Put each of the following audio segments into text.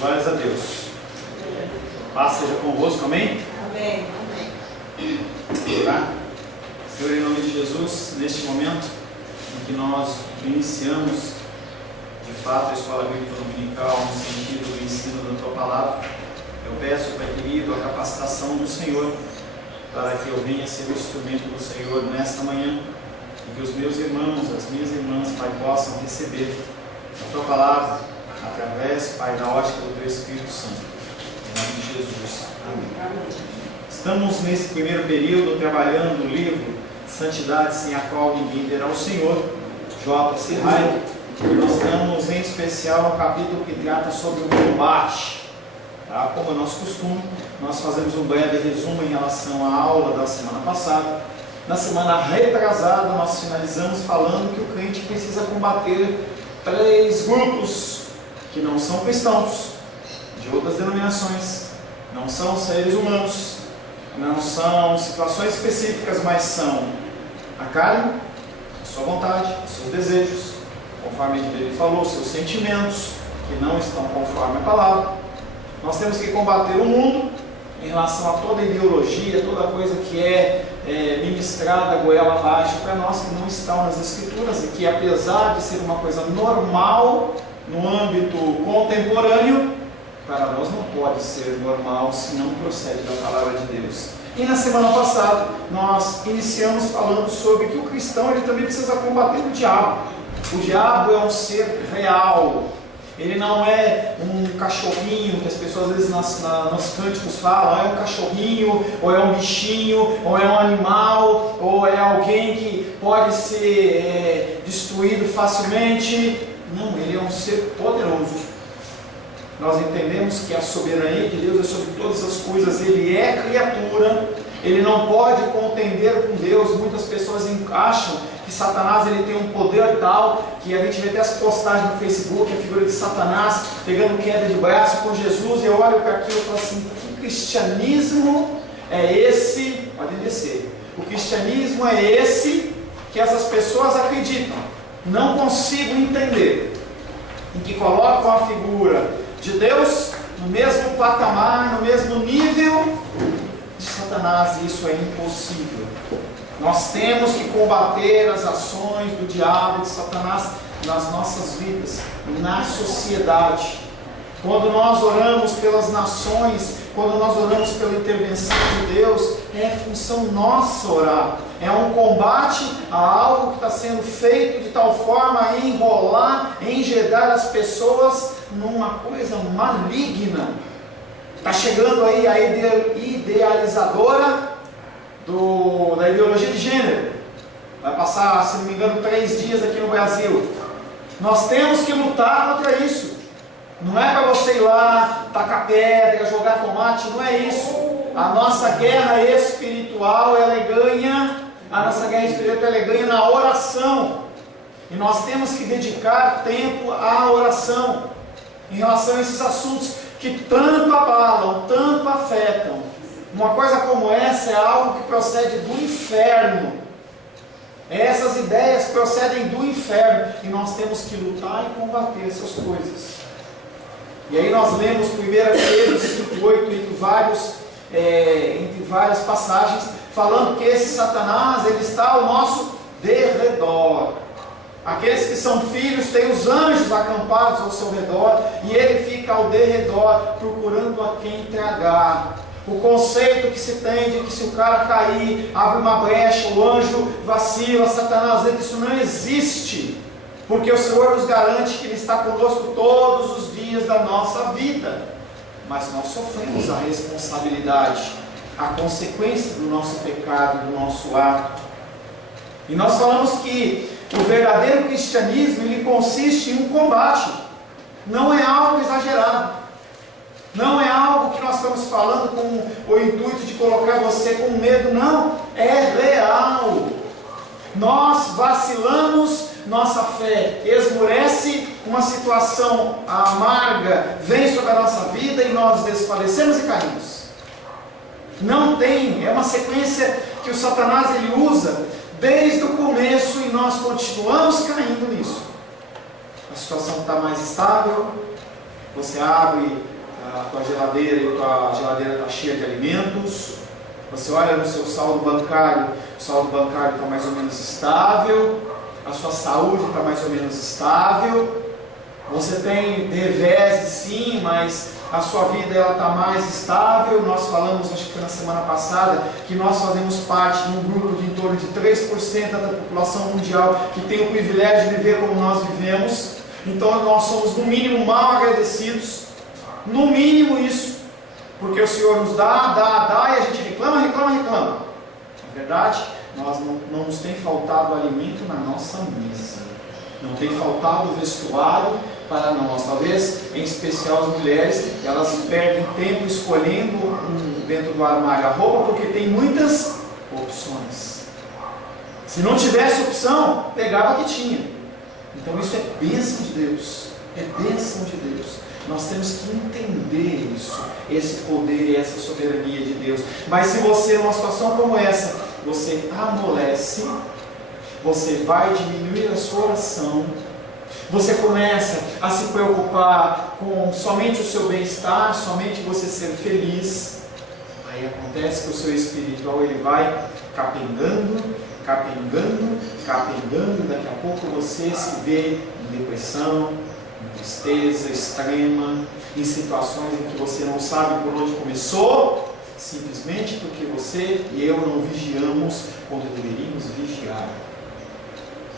Glórias a Deus. Paz seja convosco, amém? Amém. Tá? Senhor, em nome de Jesus, neste momento em que nós iniciamos de fato a escola bíblica dominical no sentido do ensino da Tua Palavra, eu peço, Pai querido, a capacitação do Senhor para que eu venha ser o instrumento do Senhor nesta manhã e que os meus irmãos, as minhas irmãs, Pai, possam receber a Tua Palavra através, Pai, da ótica do Teu Espírito Santo. Em nome de Jesus. Amém. Estamos nesse primeiro período trabalhando o livro Santidade sem a qual ninguém verá o Senhor, J.C. Ryle, e nós estamos em especial no capítulo que trata sobre o combate. Tá? Como é nosso costume, nós fazemos um breve resumo em relação à aula da semana passada. Na semana retrasada, nós finalizamos falando que o crente precisa combater 3 grupos que não são cristãos, de outras denominações, não são seres humanos, não são situações específicas, mas são a carne, a sua vontade, os seus desejos, conforme ele falou, seus sentimentos, que não estão conforme a palavra. Nós temos que combater o mundo em relação a toda ideologia, toda coisa que é ministrada goela abaixo para nós, que não estão nas Escrituras, e que apesar de ser uma coisa normal no âmbito contemporâneo, para nós não pode ser normal se não procede da palavra de Deus. E na semana passada nós iniciamos falando sobre que o cristão ele também precisa combater o diabo. O diabo é um ser real. Ele não é um cachorrinho que as pessoas às vezes nos cânticos falam, é um cachorrinho, ou é um bichinho, ou é um animal, ou é alguém que pode ser destruído facilmente. Não, ele é um ser poderoso. Nós entendemos que a soberania de Deus é sobre todas as coisas, ele é criatura, ele não pode contender com Deus. Muitas pessoas acham que Satanás ele tem um poder tal, que a gente vê até as postagens no Facebook, a figura de Satanás pegando queda de braço com Jesus, e eu olho para aquilo e falo assim: que cristianismo é esse? Pode descer. O cristianismo é esse que essas pessoas acreditam, não consigo entender, em que colocam a figura de Deus no mesmo patamar, no mesmo nível de Satanás, e isso é impossível. Nós temos que combater as ações do diabo, de Satanás, nas nossas vidas, na sociedade. Quando nós oramos pelas nações, quando nós oramos pela intervenção de Deus, é função nossa orar. É um combate a algo que está sendo feito de tal forma a enrolar, enjedar as pessoas numa coisa maligna. Está chegando aí a idealizadora da ideologia de gênero. Vai passar, se não me engano, 3 dias aqui no Brasil. Nós temos que lutar contra isso. Não é para você ir lá, tacar pedra, jogar tomate, não é isso. A nossa guerra espiritual, ela ganha na oração. E nós temos que dedicar tempo à oração em relação a esses assuntos que tanto abalam, tanto afetam. Uma coisa como essa é algo que procede do inferno. Essas ideias procedem do inferno, e nós temos que lutar e combater essas coisas. E aí nós lemos 1 Pedro 5,8 entre várias passagens, falando que esse Satanás ele está ao nosso derredor. Aqueles que são filhos têm os anjos acampados ao seu redor, e ele fica ao derredor procurando a quem tragar. O conceito que se tem de que se o cara cair, abre uma brecha, o anjo vacila, Satanás entra, isso não existe. Porque o Senhor nos garante que Ele está conosco todos os dias da nossa vida. Mas nós sofremos a responsabilidade, a consequência do nosso pecado, do nosso ato. E nós falamos que o verdadeiro cristianismo, ele consiste em um combate. Não é algo exagerado. Não é algo que nós estamos falando com o intuito de colocar você com medo. Não, é real. Nós vacilamos, nossa fé esmorece, uma situação amarga vem sobre a nossa vida e nós desfalecemos e caímos. Não tem, é uma sequência que o Satanás ele usa desde o começo e nós continuamos caindo nisso. A situação está mais estável, Você abre a tua geladeira e a tua geladeira está cheia de alimentos. Você olha no seu saldo bancário, o saldo bancário está mais ou menos estável, a sua saúde está mais ou menos estável. Você tem revés, sim, mas a sua vida está mais estável. Nós falamos, acho que foi na semana passada, que nós fazemos parte de um grupo de em torno de 3% da população mundial que tem o privilégio de viver como nós vivemos. Então nós somos no mínimo mal agradecidos, no mínimo isso, porque o Senhor nos dá e a gente reclama. Na verdade, não nos tem faltado alimento na nossa mesa, não tem faltado vestuário para nós. Talvez, em especial as mulheres, elas perdem tempo escolhendo dentro do armário a roupa, porque tem muitas opções. Se não tivesse opção, pegava o que tinha. Então isso é bênção de Deus, é bênção de Deus. Nós temos que entender isso, esse poder e essa soberania de Deus. Mas se você, numa situação como essa, você amolece, você vai diminuir a sua oração, você começa a se preocupar com somente o seu bem-estar, somente você ser feliz, aí acontece que o seu espiritual ele vai capengando, e daqui a pouco você se vê em depressão, em tristeza extrema, em situações em que você não sabe por onde começou, simplesmente porque você e eu não vigiamos quando deveríamos vigiar.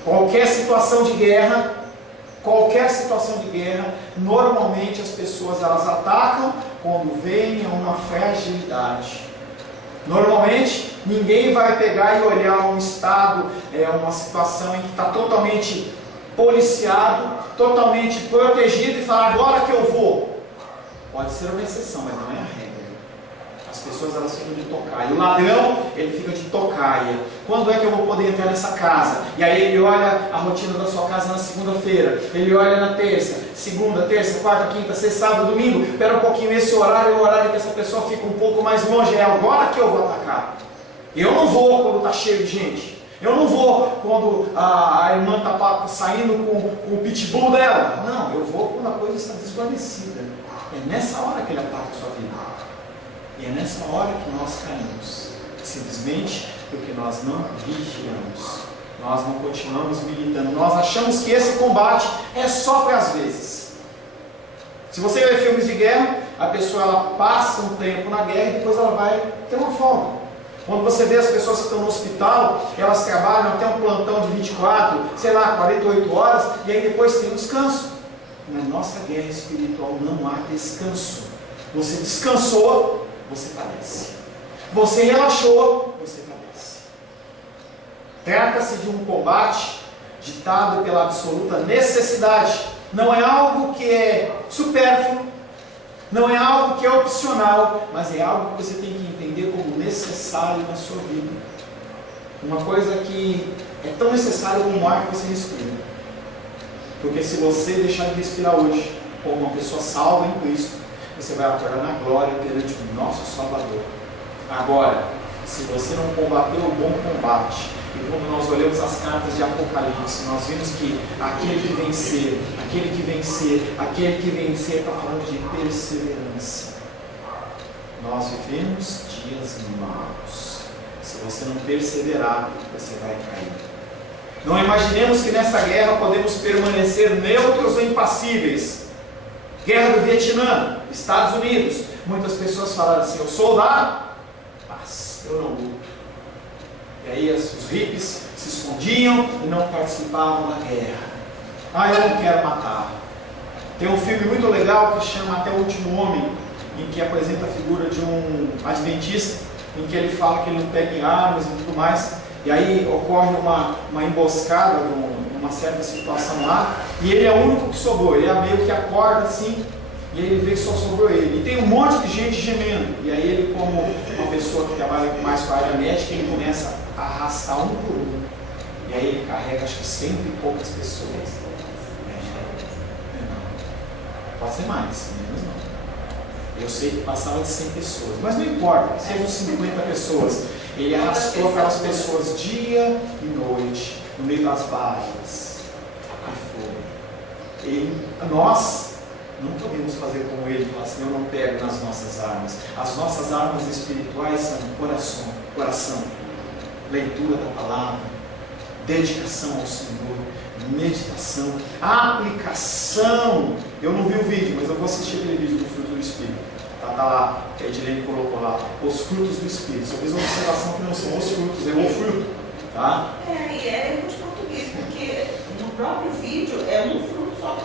Qualquer situação de guerra, normalmente as pessoas elas atacam quando veem uma fragilidade. Normalmente, ninguém vai pegar e olhar um estado, uma situação em que está totalmente policiado, totalmente protegido e falar, agora que eu vou. Pode ser uma exceção, mas não é a regra. As pessoas elas ficam de tocaia. O ladrão, ele fica de tocaia. Quando é que eu vou poder entrar nessa casa? E aí ele olha a rotina da sua casa na segunda-feira, ele olha na segunda, terça, quarta, quinta, sexta, sábado, domingo. Espera um pouquinho, esse horário é o horário que essa pessoa fica um pouco mais longe. É agora que eu vou atacar. Eu não vou quando está cheio de gente. Eu não vou quando a irmã está saindo com o pitbull dela. Não, eu vou quando a coisa está desvanecida. É nessa hora que ele ataca a sua vida. E é nessa hora que nós caímos, simplesmente porque nós não vigiamos, nós não continuamos militando, nós achamos que esse combate é só para as vezes. Se você vê filmes de guerra, a pessoa ela passa um tempo na guerra e depois ela vai ter uma folga. Quando você vê as pessoas que estão no hospital, elas trabalham até um plantão de 24, 48 horas, e aí depois tem um descanso. Na nossa guerra espiritual não há descanso. Você descansou, você padece. Você relaxou, você padece. Trata-se de um combate ditado pela absoluta necessidade. Não é algo que é supérfluo, não é algo que é opcional, mas é algo que você tem que entender como necessário na sua vida. Uma coisa que é tão necessária como o ar que você respira. Porque se você deixar de respirar hoje como uma pessoa salva em Cristo, você vai acordar na glória perante o nosso Salvador. Agora, se você não combateu o bom combate, e quando nós olhamos as cartas de Apocalipse, nós vimos que aquele que vencer, está falando de perseverança. Nós vivemos dias maus. Se você não perseverar, você vai cair. Não imaginemos que nessa guerra podemos permanecer neutros ou impassíveis. Guerra do Vietnã, Estados Unidos. Muitas pessoas falaram assim, eu sou da paz, eu não luto. E aí os hippies se escondiam e não participavam da guerra. Eu não quero matar. Tem um filme muito legal que chama Até o Último Homem, em que apresenta a figura de um adventista, em que ele fala que ele não pega em armas e tudo mais. E aí ocorre uma emboscada numa certa situação lá, e ele é o único que sobrou. Ele meio que acorda assim, e ele vê que só sobrou ele. E tem um monte de gente gemendo. E aí ele, como uma pessoa que trabalha mais com a área médica, ele começa a arrastar um por um. E aí ele carrega acho que 100 e poucas pessoas. Pode ser mais, menos não. Eu sei que passava de 100 pessoas, mas não importa, sejam 50 pessoas. Ele arrastou aquelas pessoas dia e noite, no meio das balas. E foi. Nós Não podemos fazer como ele, falar assim, eu não pego nas nossas armas. As nossas armas espirituais são coração, leitura da palavra, dedicação ao Senhor, meditação, aplicação. Eu não vi o vídeo, mas eu vou assistir aquele vídeo do fruto do Espírito. Tá lá, que a Edilene colocou lá, os frutos do Espírito. Só fiz uma observação que não são os frutos, é o fruto. Tá? E é erro de português, porque no próprio vídeo é um fruto só que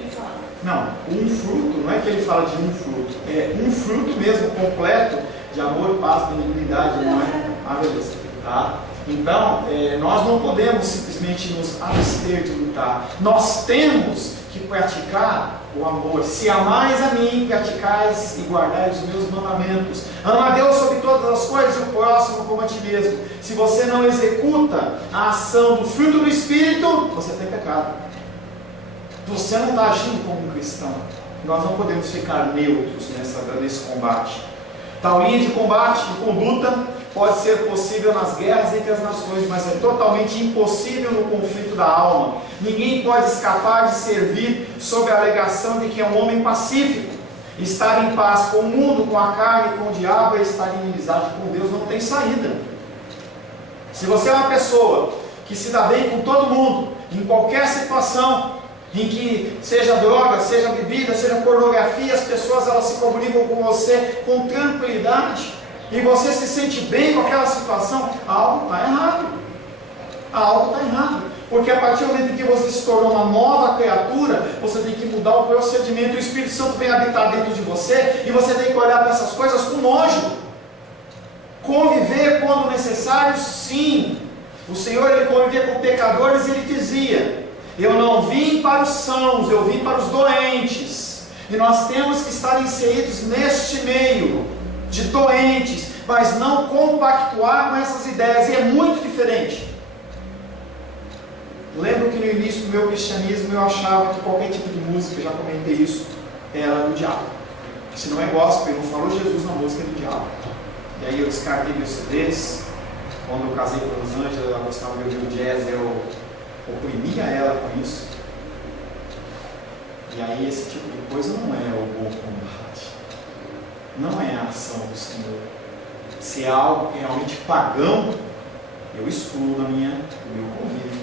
ele fala. Não, um fruto, não é que ele fala de um fruto, é um fruto mesmo, completo, de amor, paz, benignidade, não é? Ah, beleza. Tá? Então, nós não podemos simplesmente nos abster de lutar. Nós temos que praticar o amor. Se amais a mim, praticais e guardais os meus mandamentos. Ama a Deus sobre todas as coisas e o próximo como a ti mesmo. Se você não executa a ação do fruto do Espírito, você tem pecado. Você não está agindo como um cristão. Nós não podemos ficar neutros nesse combate. Tal linha de combate, de conduta, pode ser possível nas guerras entre as nações, mas é totalmente impossível no conflito da alma. Ninguém pode escapar de servir sob a alegação de que é um homem pacífico. Estar em paz com o mundo, com a carne, com o diabo, é estar em inimizade com Deus, não tem saída. Se você é uma pessoa que se dá bem com todo mundo, em qualquer situação, em que seja droga, seja bebida, seja pornografia, as pessoas elas se comunicam com você com tranquilidade, e você se sente bem com aquela situação, algo está errado. Algo está errado. Porque a partir do momento em que você se tornou uma nova criatura, você tem que mudar o procedimento. O Espírito Santo vem habitar dentro de você, e você tem que olhar para essas coisas com nojo. Conviver quando necessário, sim. O Senhor, ele convivia com pecadores e ele dizia: eu não vim para os sãos, eu vim para os doentes. E nós temos que estar inseridos neste meio de doentes, mas não compactuar com essas ideias, e é muito diferente. Lembro que no início do meu cristianismo eu achava que qualquer tipo de música, já comentei isso, era do diabo. Se não é gospel, não falou Jesus na música, é do diabo. E aí eu descartei meus CDs. Quando eu casei com a Rosângela, ela gostava de ouvir o jazz, eu oprimia ela com isso. E aí esse tipo de coisa não é o bom combate, não é a ação do Senhor. Se é algo que é realmente pagão, eu excluo do meu convívio.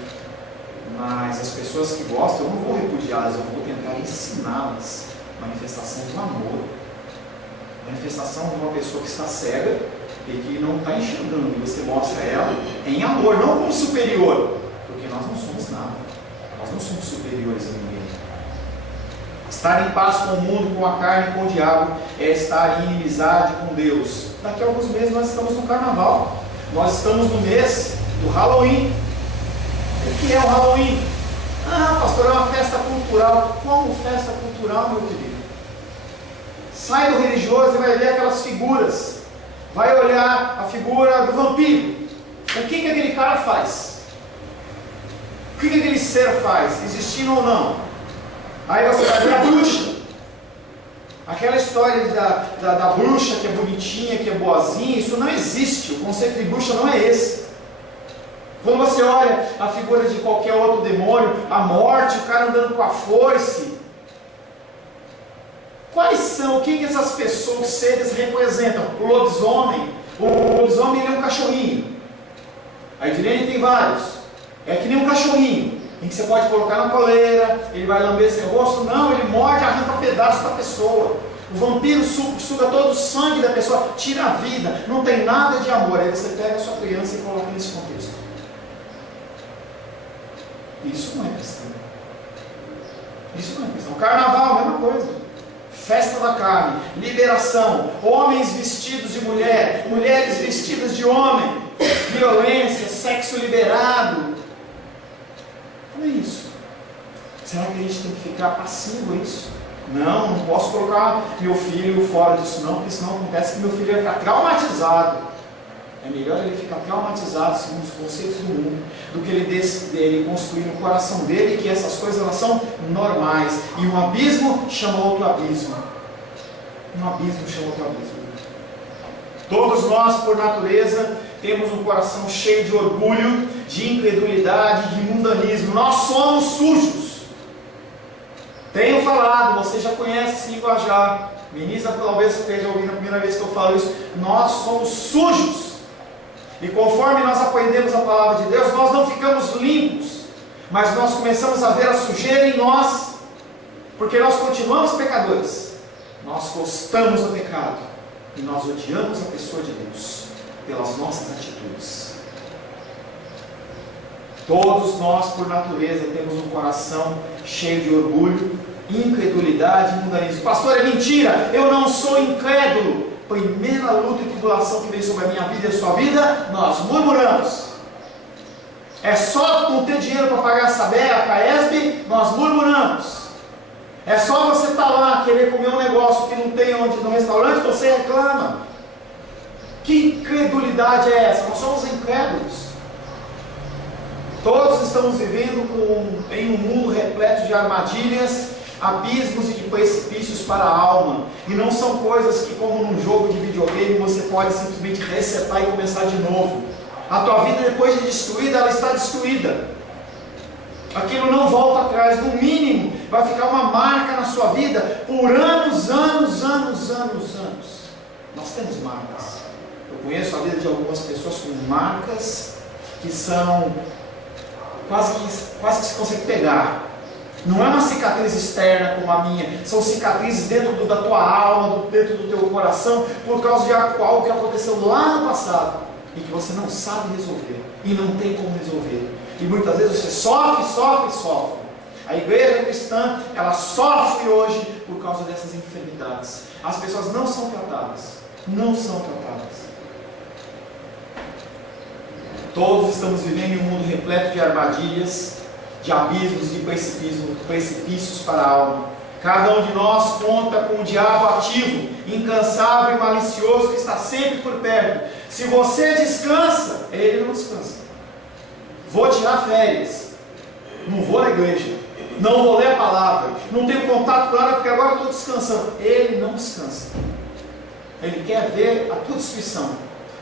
Mas as pessoas que gostam, eu não vou repudiá-las, eu vou tentar ensiná-las. Manifestação do amor, manifestação de uma pessoa que está cega e que não está enxergando, e você mostra ela em amor, não como superior, porque nós não somos nada, nós não somos superiores a ninguém. Estar em paz com o mundo, com a carne, com o diabo, é estar em inimizade com Deus. Daqui a alguns meses nós estamos no carnaval, nós estamos no mês do Halloween. O que é o Halloween? Ah, pastor, é uma festa cultural. Como festa cultural, meu querido? Sai do religioso e vai ver aquelas figuras, vai olhar a figura do vampiro. O que aquele cara faz? O que aquele ser faz, existindo ou não? Aí você vai ver a bruxa. Aquela história da bruxa que é bonitinha, que é boazinha, isso não existe. O conceito de bruxa não é esse. Quando você olha a figura de qualquer outro demônio, a morte, o cara andando com a foice, quais são, o que essas pessoas, seres representam? O lobisomem. O lobisomem ele é um cachorrinho. A Edilene tem vários. É que nem um cachorrinho, em que você pode colocar na coleira, ele vai lamber seu rosto. Não, ele morde, arranca pedaço da pessoa. O vampiro suga todo o sangue da pessoa, tira a vida, não tem nada de amor. Aí você pega a sua criança e coloca nesse contexto. Isso não é cristão. Isso não é cristão. Carnaval, a mesma coisa. Festa da carne, liberação, homens vestidos de mulher, mulheres vestidas de homem, violência, sexo liberado. Não é isso. Será que a gente tem que ficar passivo a isso? Não posso colocar meu filho fora disso não, porque senão acontece que meu filho vai ficar traumatizado. É melhor ele ficar traumatizado segundo os conceitos do mundo, do que ele construir no coração dele que essas coisas elas são normais. E um abismo chama outro abismo. Um abismo chama outro abismo. Todos nós, por natureza, temos um coração cheio de orgulho, de incredulidade, de mundanismo. Nós somos sujos. Tenho falado, você já conhece esse linguajar. Ministra, talvez você esteja ouvindo a primeira vez que eu falo isso. Nós somos sujos. E conforme nós aprendemos a palavra de Deus, nós não ficamos limpos, mas nós começamos a ver a sujeira em nós, porque nós continuamos pecadores. Nós gostamos do pecado e nós odiamos a pessoa de Deus pelas nossas atitudes. Todos nós, por natureza, temos um coração cheio de orgulho, incredulidade e mundanismo. Pastor, é mentira, eu não sou incrédulo. Primeira luta e tribulação que vem sobre a minha vida e a sua vida, nós murmuramos. É só não ter dinheiro para pagar a Sabé, a Caesb, nós murmuramos. É só você estar lá, querer comer um negócio que não tem onde no restaurante, você reclama. Que incredulidade é essa? Nós somos incrédulos. Todos estamos vivendo em um mundo repleto de armadilhas, abismos e de precipícios para a alma. E não são coisas que, como num jogo de videogame, você pode simplesmente resetar e começar de novo. A tua vida, depois de destruída, ela está destruída. Aquilo não volta atrás. No mínimo, vai ficar uma marca na sua vida por anos. Nós temos marcas. Eu conheço a vida de algumas pessoas com marcas que são quase que se consegue pegar. Não é uma cicatriz externa como a minha, são cicatrizes dentro da tua alma, dentro do teu coração, por causa de algo que aconteceu lá no passado e que você não sabe resolver e não tem como resolver. E muitas vezes você sofre. A igreja cristã, ela sofre hoje por causa dessas enfermidades. As pessoas não são tratadas. Todos estamos vivendo em um mundo repleto de armadilhas, de abismos, de precipícios para a alma. Cada um de nós conta com um diabo ativo, incansável e malicioso que está sempre por perto. Se você descansa, ele não descansa. Vou tirar férias, não vou na igreja, não vou ler a palavra, não tenho contato com ela porque agora estou descansando. Ele não descansa. Ele quer ver a tua destruição.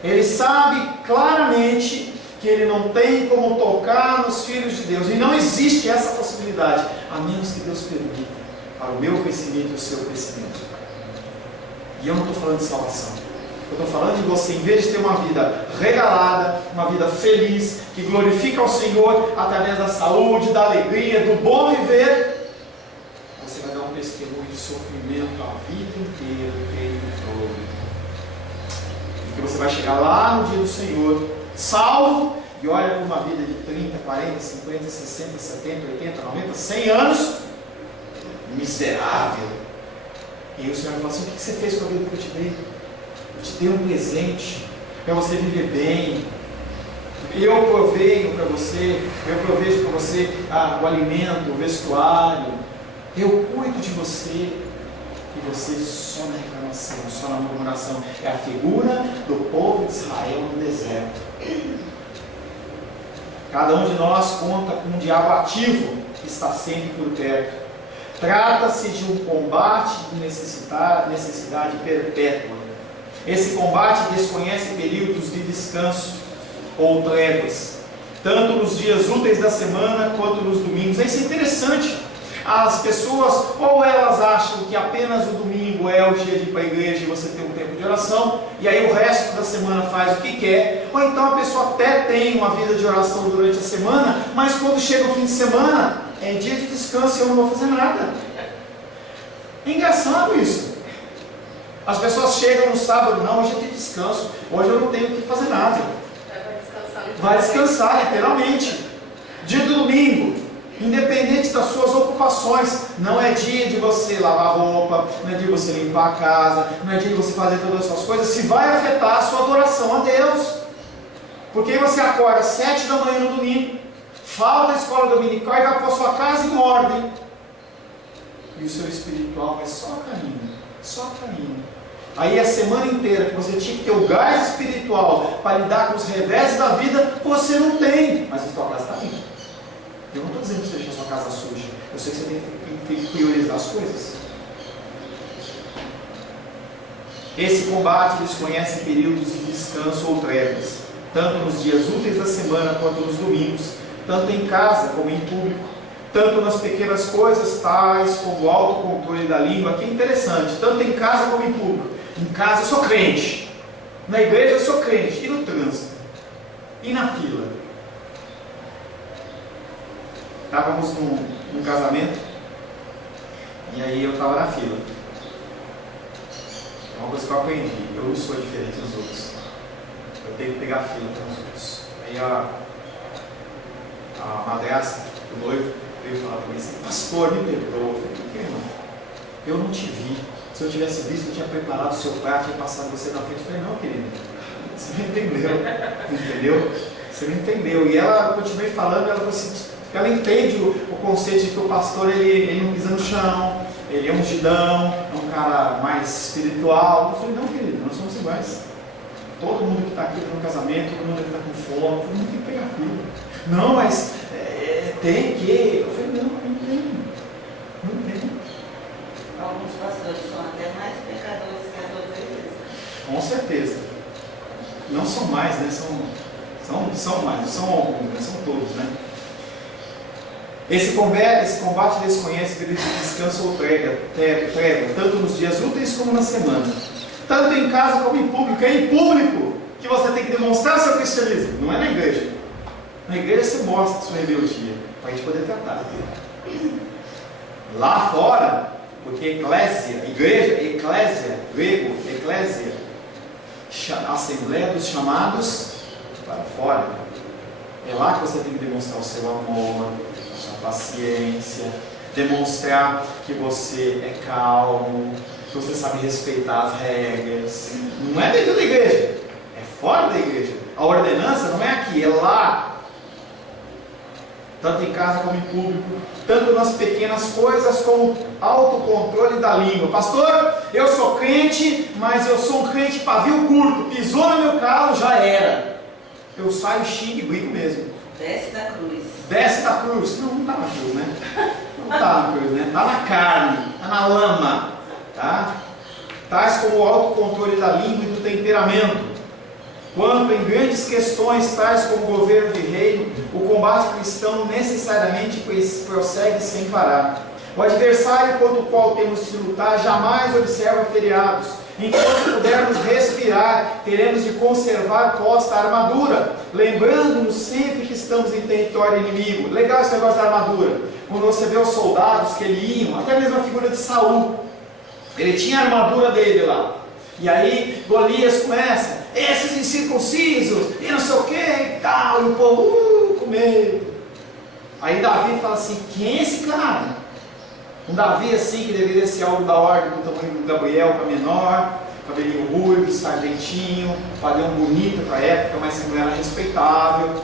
Ele sabe claramente que ele não tem como tocar nos filhos de Deus. E não existe essa possibilidade, a menos que Deus permita, para o meu crescimento e o seu crescimento. E eu não estou falando de salvação. Eu estou falando de você, em vez de ter uma vida regalada, uma vida feliz, que glorifica ao Senhor através da saúde, da alegria, do bom viver, você vai dar um testemunho de sofrimento a vida inteira, o tempo todo. Porque você vai chegar lá no dia do Senhor, salvo, e olha para uma vida de 30, 40, 50, 60, 70, 80, 90, 100 anos, miserável. E aí o Senhor vai falar assim: o que você fez com a vida que eu te dei? Eu te dei um presente para você viver bem. Eu provejo para você o alimento, o vestuário. Eu cuido de você. E você só na reclamação, só na murmuração. É a figura do povo de Israel no deserto. Cada um de nós conta com um diabo ativo que está sempre por perto. Trata-se de um combate de necessidade perpétua. Esse combate desconhece períodos de descanso ou tréguas, tanto nos dias úteis da semana quanto nos domingos. Isso é interessante. As pessoas, ou elas acham que apenas o domingo é o dia de ir para a igreja e você tem um tempo de oração, e aí o resto da semana faz o que quer, ou então a pessoa até tem uma vida de oração durante a semana, mas quando chega o fim de semana, é dia de descanso e eu não vou fazer nada. É engraçado isso. As pessoas chegam no sábado: não, hoje é dia de descanso, hoje eu não tenho o que fazer nada. Vai descansar, literalmente. Dia do domingo, independente das suas ocupações, não é dia de você lavar roupa, não é dia de você limpar a casa, não é dia de você fazer todas essas coisas, se vai afetar a sua adoração a Deus. Porque aí você acorda às 7 da manhã no domingo, falta a escola dominical e vai para a sua casa em ordem, e o seu espiritual vai só caindo. Aí a semana inteira que você tinha que ter o gás espiritual para lidar com os revés da vida, você não tem, mas a sua casa está limpa. Eu não estou dizendo que você deixe a sua casa suja. Eu sei que você tem que priorizar as coisas. Esse combate desconhece períodos de descanso ou trevas, tanto nos dias úteis da semana quanto nos domingos, tanto em casa como em público. tanto nas pequenas coisas, tais como o autocontrole da língua, que é interessante, tanto em casa como em público. Em casa eu sou crente, na igreja eu sou crente, e no trânsito, e na fila. Estávamos num casamento, e aí eu estava na fila. É uma coisa que eu aprendi, eu não sou diferente dos outros. Eu tenho que pegar a fila com os outros. Aí a madrasta, o noivo, veio falar para mim assim: pastor, me perdoa. Eu falei: por que, irmão? Eu não te vi. Se eu tivesse visto, eu tinha preparado o seu prato, tinha passado você na frente. Eu falei: não, querido, você não entendeu. Entendeu? Você não entendeu. E ela, continuei falando, ela falou assim, ela entende o conceito de que o pastor, ele não pisa no chão, ele é ungidão, é um cara mais espiritual. Eu falei: não, querido, nós somos iguais. Todo mundo que está aqui no casamento, todo mundo que está com fome, todo mundo tem que pegar filho. Não, mas tem que. Eu falei: não tem. Não tem. Alguns pastores são até mais pecadores que as outras igrejas. Com certeza. Não são mais, né? São mais, são alguns, né? São todos, né? Esse combate desconhece, ele descansa ou treva, tanto nos dias úteis como na semana. Tanto em casa como em público. É em público que você tem que demonstrar seu cristianismo, não é na igreja. Na igreja você mostra sua rebeldia, para a gente poder tratar. Lá fora, porque eclésia, igreja, eclésia, grego, eclésia, assembleia dos chamados para fora. É lá que você tem que demonstrar o seu amor, a sua paciência, demonstrar que você é calmo, que você sabe respeitar as regras. Não é dentro da igreja, é fora da igreja. A ordenança não é aqui, é lá. Tanto em casa como em público, tanto nas pequenas coisas como autocontrole da língua. Pastor, eu sou crente, mas eu sou um crente pavio curto. Pisou no meu carro, já era. Eu saio, xingo e brigo mesmo. Desce da cruz. Desce da cruz. Não está na cruz, né? Não está na cruz, né? Está na carne, está na lama. Tá? Tais como o autocontrole da língua e do temperamento. Quanto em grandes questões tais como o governo de reino, o combate cristão necessariamente prossegue sem parar. O adversário contra o qual temos de lutar jamais observa feriados. Enquanto pudermos respirar, teremos de conservar posta a armadura, lembrando-nos sempre que estamos em território inimigo. Legal esse negócio da armadura. Quando você vê os soldados que ele iam, até mesmo a figura de Saul, ele tinha a armadura dele lá. E aí Golias começa: esses incircuncisos, e não sei o que e tal, e o povo, com medo. Aí Davi fala assim: quem é esse cara? Um Davi assim, que deveria ser algo da ordem do tamanho do Gabriel para menor, cabelinho ruivo, sardentinho, padrão bonito para a época, mas não era respeitável.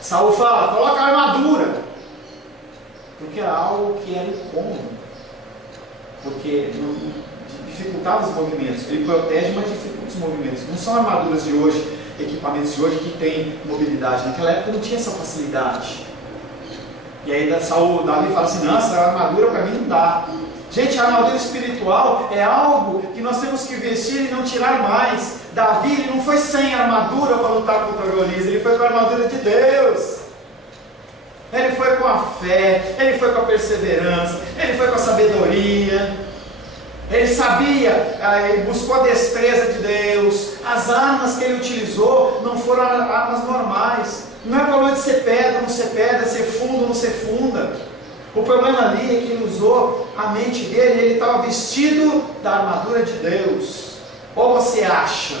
Saul fala: coloca a armadura, porque era algo que era incômodo, porque dificultava os movimentos. Ele protege, mas dificulta os movimentos. Não são armaduras de hoje, equipamentos de hoje que têm mobilidade. Naquela época não tinha essa facilidade. E aí Davi fala assim: não, essa armadura para mim não dá. Gente, a armadura espiritual é algo que nós temos que vestir e não tirar mais. Davi, ele não foi sem armadura para lutar contra Golias, ele foi com a armadura de Deus. Ele foi com a fé, ele foi com a perseverança, ele foi com a sabedoria. Ele sabia, ele buscou a destreza de Deus. As armas que ele utilizou não foram armas normais. Não é problema de ser pedra, não ser pedra, ser fundo, não ser funda. O problema ali é que ele usou a mente dele, ele estava vestido da armadura de Deus. Ou você acha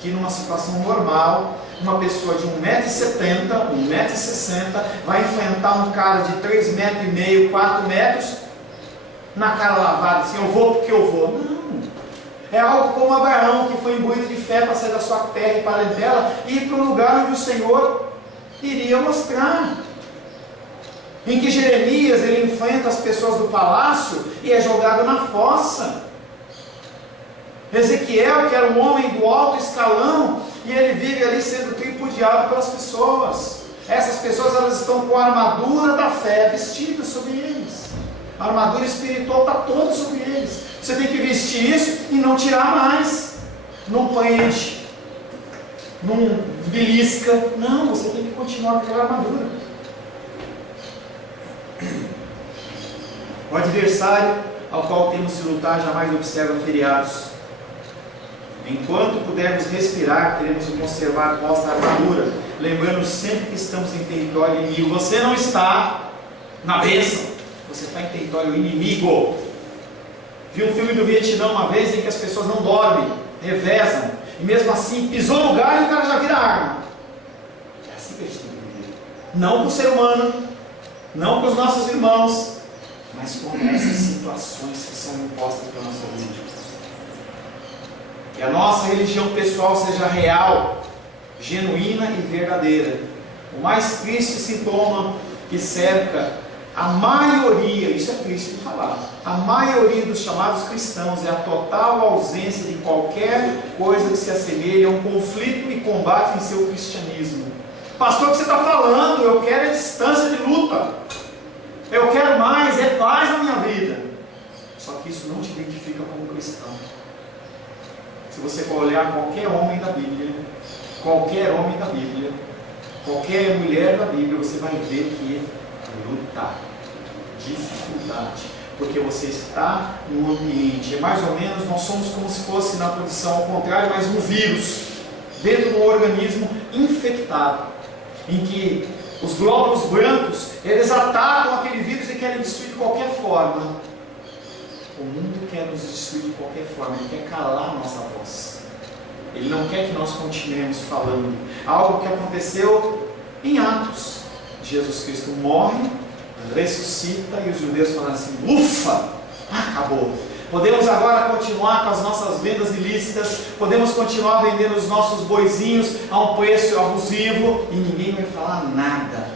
que numa situação normal, uma pessoa de 1,70m, 1,60m, vai enfrentar um cara de 3,5 metros, 4 metros, na cara lavada, assim: eu vou porque eu vou. Não. É algo como Abraão, que foi imbuído de fé para sair da sua terra e parentela e ir para o lugar onde o Senhor iria mostrar. Em que Jeremias, ele enfrenta as pessoas do palácio e é jogado na fossa. Ezequiel, que era um homem do alto escalão, e ele vive ali sendo tripudiado pelas pessoas. Essas pessoas, elas estão com a armadura da fé vestida sobre eles. A armadura espiritual está toda sobre eles. Você tem que vestir isso e não tirar mais. Não prende, não belisca. Não, você tem que continuar com aquela armadura. O adversário ao qual temos de lutar jamais observa feriados. Enquanto pudermos respirar, teremos de conservar posta a armadura, lembrando sempre que estamos em território inimigo. Você não está na bênção, você está em território inimigo. Vi um filme do Vietnã uma vez em que as pessoas não dormem, revezam, e mesmo assim pisou no galho e o cara já vira arma. É assim que a gente tem que viver. Não com o ser humano, não com os nossos irmãos, mas com essas situações que são impostas pela nossa vida. Que a nossa religião pessoal seja real, genuína e verdadeira. O mais triste sintoma que cerca a maioria, isso é triste de falar, a maioria dos chamados cristãos é a total ausência de qualquer coisa que se assemelhe a um conflito e combate em seu cristianismo. Pastor, o que você está falando? Eu quero é distância de luta. Eu quero mais, é paz na minha vida. Só que isso não te identifica como cristão. Se você for olhar qualquer homem da Bíblia, qualquer mulher da Bíblia, você vai ver que é luta, dificuldade, porque você está no ambiente. É mais ou menos, nós somos como se fosse na posição ao contrário, mas um vírus dentro de um organismo infectado, em que os glóbulos brancos, eles atacam aquele vírus e querem destruir de qualquer forma. O mundo quer nos destruir de qualquer forma, ele quer calar a nossa voz. Ele não quer que nós continuemos falando. Algo que aconteceu em Atos. Jesus Cristo morre, ressuscita e os judeus falam assim: ufa, acabou. Podemos agora continuar com as nossas vendas ilícitas, podemos continuar vendendo os nossos boizinhos a um preço abusivo e ninguém vai falar nada.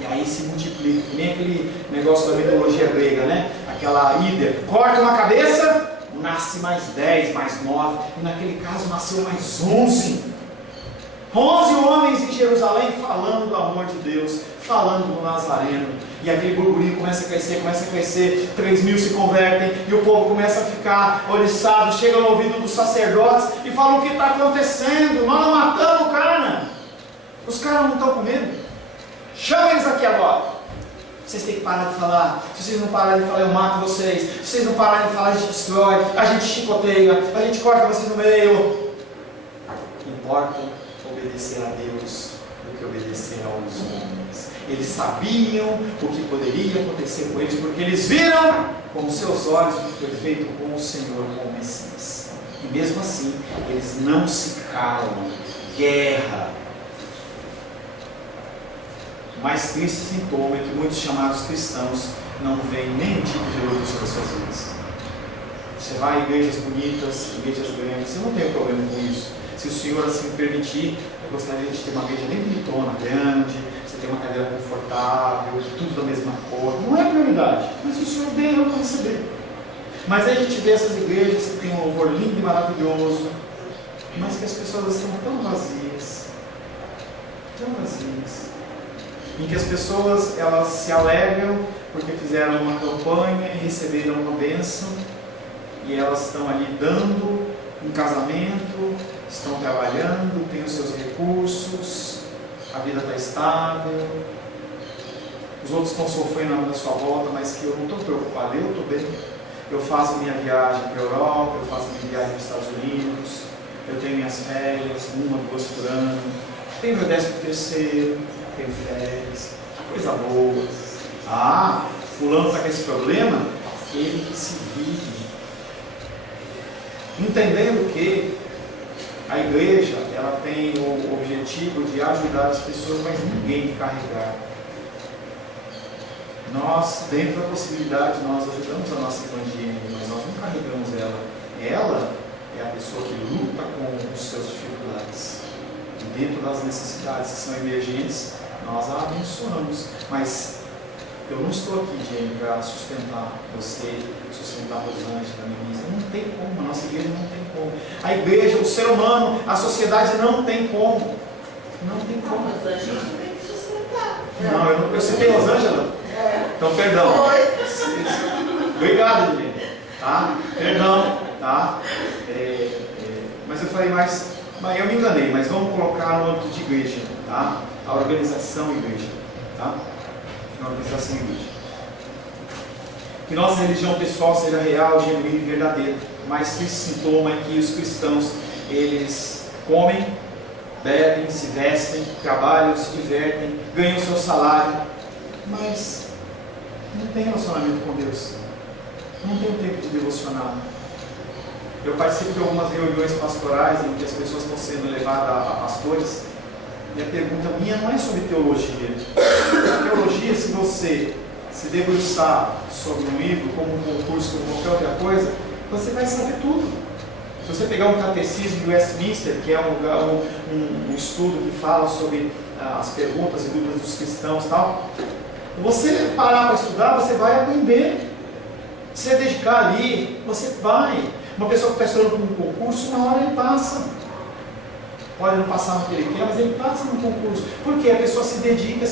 E aí se multiplica, que nem aquele negócio da mitologia grega, né? Aquela Hidra, corta uma cabeça, nasce mais 10, mais 9, e naquele caso nasceu mais 11 homens em Jerusalém falando do amor de Deus, falando do Nazareno, e aquele burburinho começa a crescer, 3.000 se convertem, e o povo começa a ficar oriçado, chega no ouvido dos sacerdotes, e falam: o que está acontecendo? Nós não matamos o cara, os caras não estão com medo? Chama eles aqui agora. Vocês têm que parar de falar. Se vocês não pararem de falar, eu mato vocês. Se vocês não pararem de falar, a gente destrói, a gente chicoteia, a gente corta vocês no meio. Importa obedecer a Deus do que obedecer aos homens. Eles sabiam o que poderia acontecer com eles, porque eles viram com seus olhos o que foi feito com o Senhor, com o Messias. E mesmo assim, eles não se calam. Guerra. O mais triste sintoma é que muitos chamados cristãos não veem nenhum tipo de luta sobre as suas vidas. Você vai a igrejas bonitas, igrejas grandes, eu não tenho problema com isso. Se o Senhor assim permitir, eu gostaria de ter uma igreja bem bonitona, grande, você tem uma cadeira confortável, tudo da mesma cor. Não é prioridade, mas o Senhor deu, eu vou receber. Mas aí a gente vê essas igrejas que têm um louvor lindo e maravilhoso, mas que as pessoas estão tão vazias, em que as pessoas elas se alegram porque fizeram uma campanha e receberam uma bênção, e elas estão ali dando um casamento, estão trabalhando, têm os seus recursos, a vida está estável, os outros estão sofrendo na sua volta, mas que eu não estou preocupado, eu estou bem. Eu faço minha viagem para a Europa, eu faço minha viagem para os Estados Unidos, eu tenho minhas férias, 1, 2 por ano, tenho meu 13º, tenho férias, coisa boa. Ah, fulano está com esse problema, ele que se vive. Entendendo que a igreja ela tem o objetivo de ajudar as pessoas, mas ninguém de carregar. Nós, dentro da possibilidade, nós ajudamos a nossa irmã Jenny, mas nós não carregamos ela. Ela é a pessoa que luta com os seus dificuldades. E dentro das necessidades que são emergentes, nós a abençoamos. Mas eu não estou aqui, Jenny, para sustentar você, sustentar a Rosângela, a Denise. Não tem como, a nossa igreja não tem como. A igreja, o ser humano, a sociedade não tem como. Não tem como. Mas a gente tem que sustentar. Não, eu citei Rosângela? Então, perdão. Obrigado, Jenny. Tá? Perdão. Tá? Mas eu falei mais, eu me enganei, mas vamos colocar no âmbito de igreja. Tá? A organização igreja. Tá? A organização igreja. que nossa religião pessoal seja real, genuína e verdadeira. Mas esse sintoma é que os cristãos, eles comem, bebem, se vestem, trabalham, se divertem, ganham seu salário, mas não tem relacionamento com Deus, não tem tempo de devocional. Eu participo de algumas reuniões pastorais em que as pessoas estão sendo levadas a pastores, e a pergunta minha não é sobre teologia. A teologia, se você se debruçar sobre um livro, como um concurso, como qualquer outra coisa, você vai saber tudo. Se você pegar um catecismo de Westminster, que é um estudo que fala sobre as perguntas e dúvidas dos cristãos e tal, você parar para estudar, você vai aprender. Se você dedicar ali, você vai. Uma pessoa que está estudando para um concurso, uma hora ele passa. Pode não passar no que ele quer, mas ele passa no concurso. Porque a pessoa se dedica.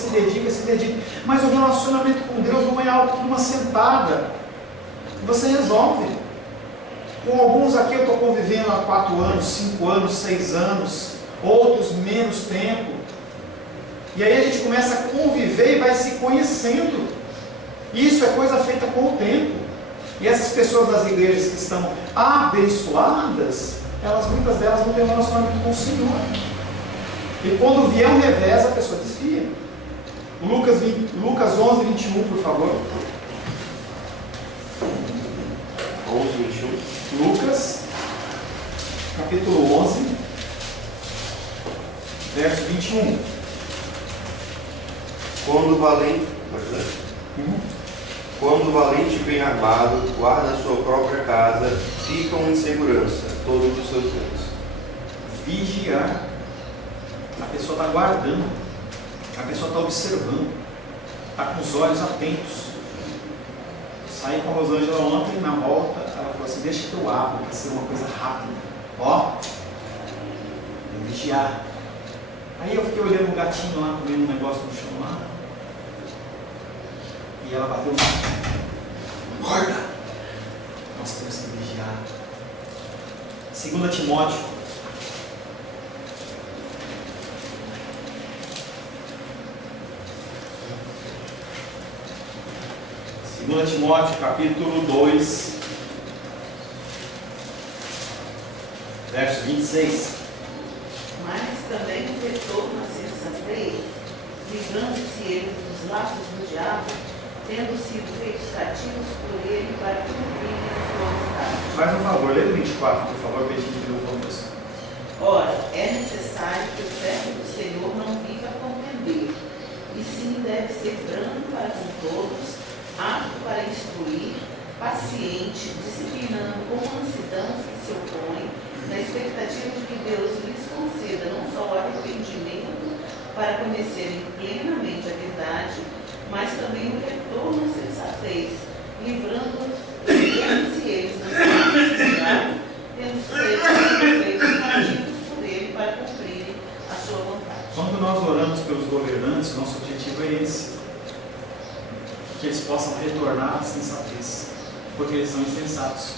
Mas o relacionamento com Deus não é algo de uma sentada. Você resolve. Com alguns aqui eu estou convivendo há 4 anos, 5 anos, 6 anos, outros menos tempo. E aí a gente começa a conviver e vai se conhecendo. Isso é coisa feita com o tempo. E essas pessoas das igrejas que estão abençoadas, muitas delas não têm um relacionamento com o Senhor. E quando vier um revés, a pessoa desvia. Lucas 11, 21, por favor. 11, 21. Lucas, capítulo 11, verso 21. Quando o valente bem armado guarda a sua própria casa, ficam em segurança todos os seus bens. Vigiar. A pessoa está guardando, a pessoa está observando, está com os olhos atentos. Saí com a Rosângela ontem, na volta, ela falou assim, deixa que eu abro, vai ser uma coisa rápida. Ó, vigiar. Aí eu fiquei olhando um gatinho lá, comendo um negócio no chão lá. E ela bateu uma corda. Nós temos que vigiar. 2 Timóteo. Timóteo, capítulo 2, verso 26. Mas também o retorno à sensatez, livrando-se eles dos laços do diabo, tendo sido feitos cativos por ele para cumprirem a sua vontade. Faz um favor, lê o 24, por favor, para a gente entender o contexto. Ora, é necessário que o servo do Senhor não viva a contender, e sim deve ser brando para com todos, apto para instruir, paciente, disciplinando com mansidão os que se opõem, na expectativa de que Deus lhes conceda não só o arrependimento para conhecerem plenamente a verdade, mas também o retorno à sensatez, livrando-se eles das partes do diabo, tendo sido feitos cativos por ele para cumprirem a sua vontade. Quando nós oramos pelos governantes, nosso objetivo é esse. Que eles possam retornar à sensatez, porque eles são insensatos.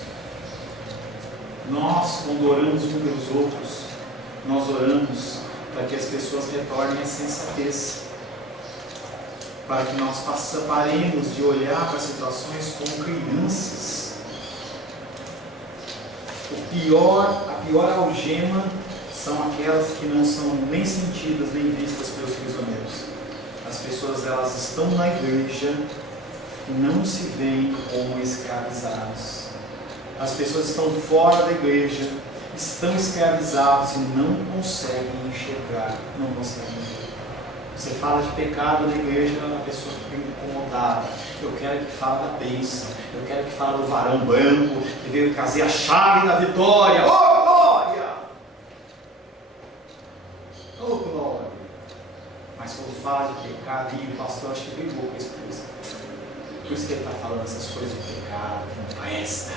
Nós, quando oramos uns pelos outros, nós oramos para que as pessoas retornem à sensatez, para que nós paremos de olhar para situações como crianças. A pior algema são aquelas que não são nem sentidas nem vistas pelos prisioneiros. As pessoas, elas estão na igreja e não se veem como escravizados. As pessoas estão fora da igreja, estão escravizados e não conseguem enxergar, não conseguem ver. Você fala de pecado na igreja, a pessoa fica incomodada. Eu quero que fale da bênção, eu quero que fale do varão branco que veio trazer a chave da vitória. Oh, glória! Oh, glória! Mas quando fala de pecado, o pastor acho que brigou com a esposa. Por isso que ele está falando essas coisas de pecado, que não presta.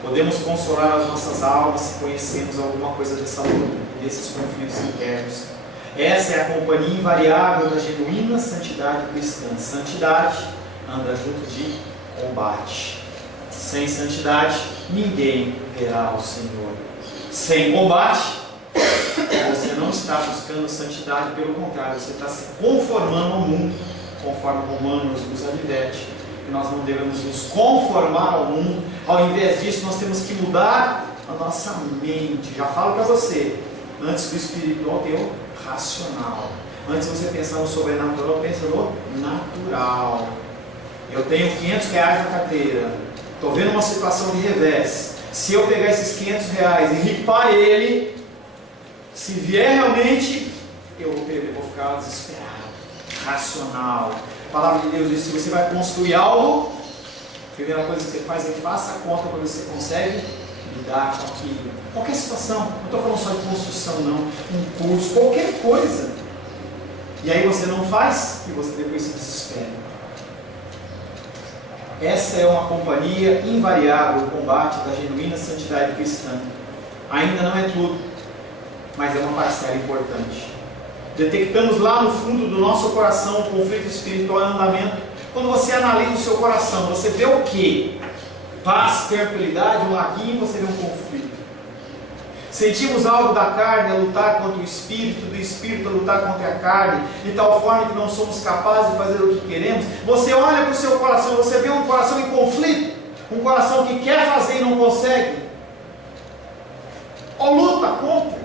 Podemos consolar as nossas almas se conhecemos alguma coisa dessa luta, desses conflitos internos. Essa é a companhia invariável da genuína santidade cristã. Santidade anda junto de combate. Sem santidade, ninguém verá o Senhor. Sem combate, você não está buscando santidade, pelo contrário, você está se conformando ao mundo. conforme Romanos nos adverte, que nós não devemos nos conformar ao mundo. Ao invés disso, nós temos que mudar a nossa mente. Já falo para você, antes do espiritual tem o racional. Antes de você pensar no sobrenatural, pensa no natural. Eu tenho R$500 na carteira, estou vendo uma situação de revés. Se eu pegar esses R$500 e ripar ele, se vier realmente, eu vou ficar desesperado. Racional. A palavra de Deus diz: se você vai construir algo, a primeira coisa que você faz é faça a conta para ver se você consegue lidar com aquilo. Qualquer situação, não estou falando só de construção não, um curso, qualquer coisa. E aí você não faz e você depois se desespera. Essa é uma companhia invariável, o combate da genuína santidade cristã. Ainda não é tudo, mas é uma parcela importante. Detectamos lá no fundo do nosso coração um conflito espiritual em andamento. Quando você analisa o seu coração, você vê o quê? Paz, tranquilidade, um laguinho, você vê um conflito. Sentimos algo da carne a lutar contra o espírito, do espírito a lutar contra a carne, de tal forma que não somos capazes de fazer o que queremos. Você olha para o seu coração, você vê um coração em conflito, um coração que quer fazer e não consegue, ou luta contra.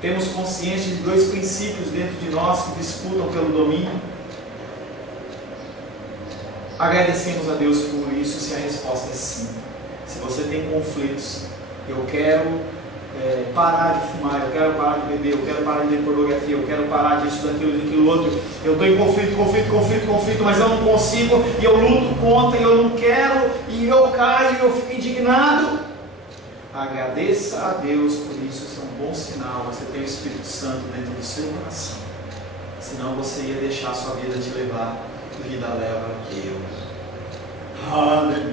Temos consciência de dois princípios dentro de nós que disputam pelo domínio. Agradecemos a Deus por isso, se a resposta é sim. Se você tem conflitos, eu quero parar de fumar, eu quero parar de beber, eu quero parar de ler pornografia, eu quero parar disso, daquilo outro, eu estou em conflito, mas eu não consigo, e eu luto contra, e eu não quero, e eu caio, e eu fico indignado. Agradeça a Deus por isso, isso é um bom sinal. Você tem o Espírito Santo dentro do seu coração, senão você ia deixar a sua vida te levar, vida leva eu.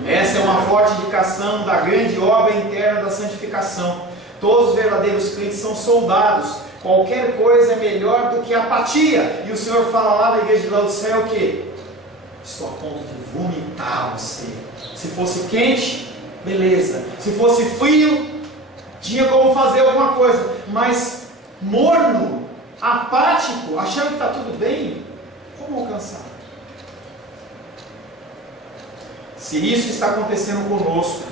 Essa é uma forte indicação da grande obra interna da santificação. Todos os verdadeiros crentes são soldados. Qualquer coisa é melhor do que apatia. E o Senhor fala lá na igreja de Laodiceia o quê? Estou a ponto de vomitar você. Se fosse quente, beleza. Se fosse frio, tinha como fazer alguma coisa. Mas morno, apático, achando que está tudo bem, como alcançar? Se isso está acontecendo conosco,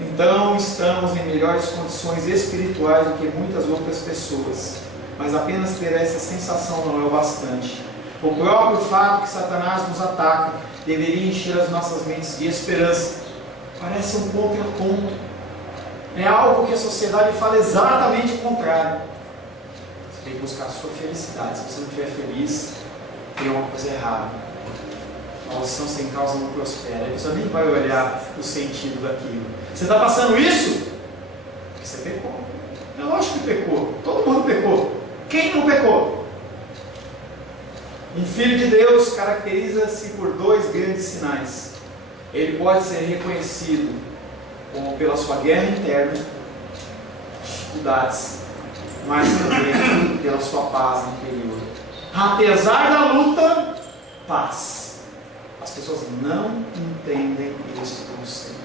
então estamos em melhores condições espirituais do que muitas outras pessoas. Mas apenas ter essa sensação não é o bastante. O próprio fato que Satanás nos ataca deveria encher as nossas mentes de esperança. Parece um ponto. É algo que a sociedade fala exatamente o contrário. Você tem que buscar a sua felicidade. Se você não estiver feliz, tem uma coisa errada. A maldição sem causa não prospera. A pessoa nem vai olhar o sentido daquilo. Você está passando isso? Porque você pecou. É lógico que pecou. Todo mundo pecou. Quem não pecou? Um filho de Deus caracteriza-se por dois grandes sinais. Ele pode ser reconhecido como pela sua guerra interna, dificuldades, mas também pela sua paz interior. Apesar da luta, paz. As pessoas não entendem esse conceito.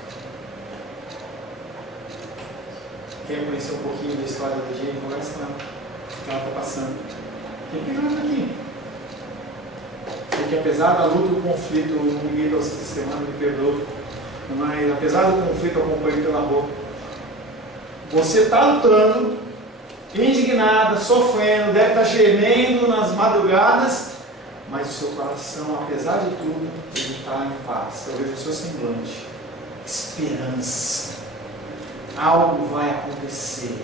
Quer conhecer um pouquinho da história da Jane? Conversa com ela. O que ela está passando. Quem está aqui? Porque apesar da luta e do conflito, o Miguel essa semana me perdoa, mas apesar do conflito, eu acompanho pela roupa. Você está lutando, indignada, sofrendo, deve estar gemendo nas madrugadas, mas o seu coração, apesar de tudo, ele está em paz. Eu vejo o seu semblante. Esperança. Algo vai acontecer.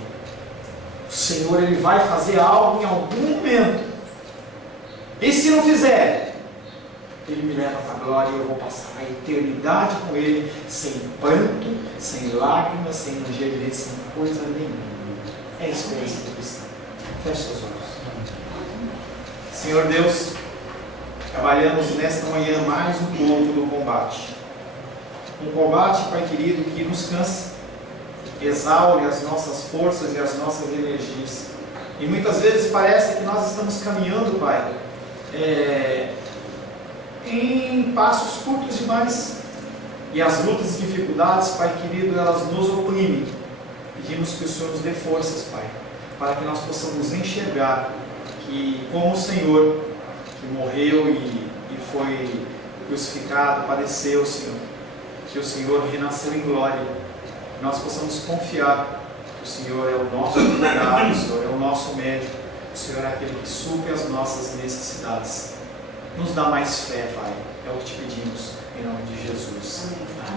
O Senhor, Ele vai fazer algo em algum momento. E se não fizer, Ele me leva para a glória e eu vou passar a eternidade com Ele, sem pranto, sem lágrimas, sem ranger de dente, sem coisa nenhuma. É a experiência do cristão. Feche seus olhos. Senhor Deus, trabalhamos nesta manhã mais um ponto do combate. Um combate, Pai querido, que nos cansa, exaure as nossas forças e as nossas energias. E muitas vezes parece que nós estamos caminhando, Pai, em passos curtos demais. E as lutas e dificuldades, Pai querido, elas nos oprimem. Pedimos que o Senhor nos dê forças, Pai, para que nós possamos enxergar que como o Senhor, que morreu e foi crucificado, padeceu, Senhor, que o Senhor renasceu em glória, que nós possamos confiar que o Senhor é o nosso advogado, o Senhor é o nosso médico, o Senhor é aquele que supre as nossas necessidades. Nos dá mais fé, Pai, é o que te pedimos, em nome de Jesus. Amém.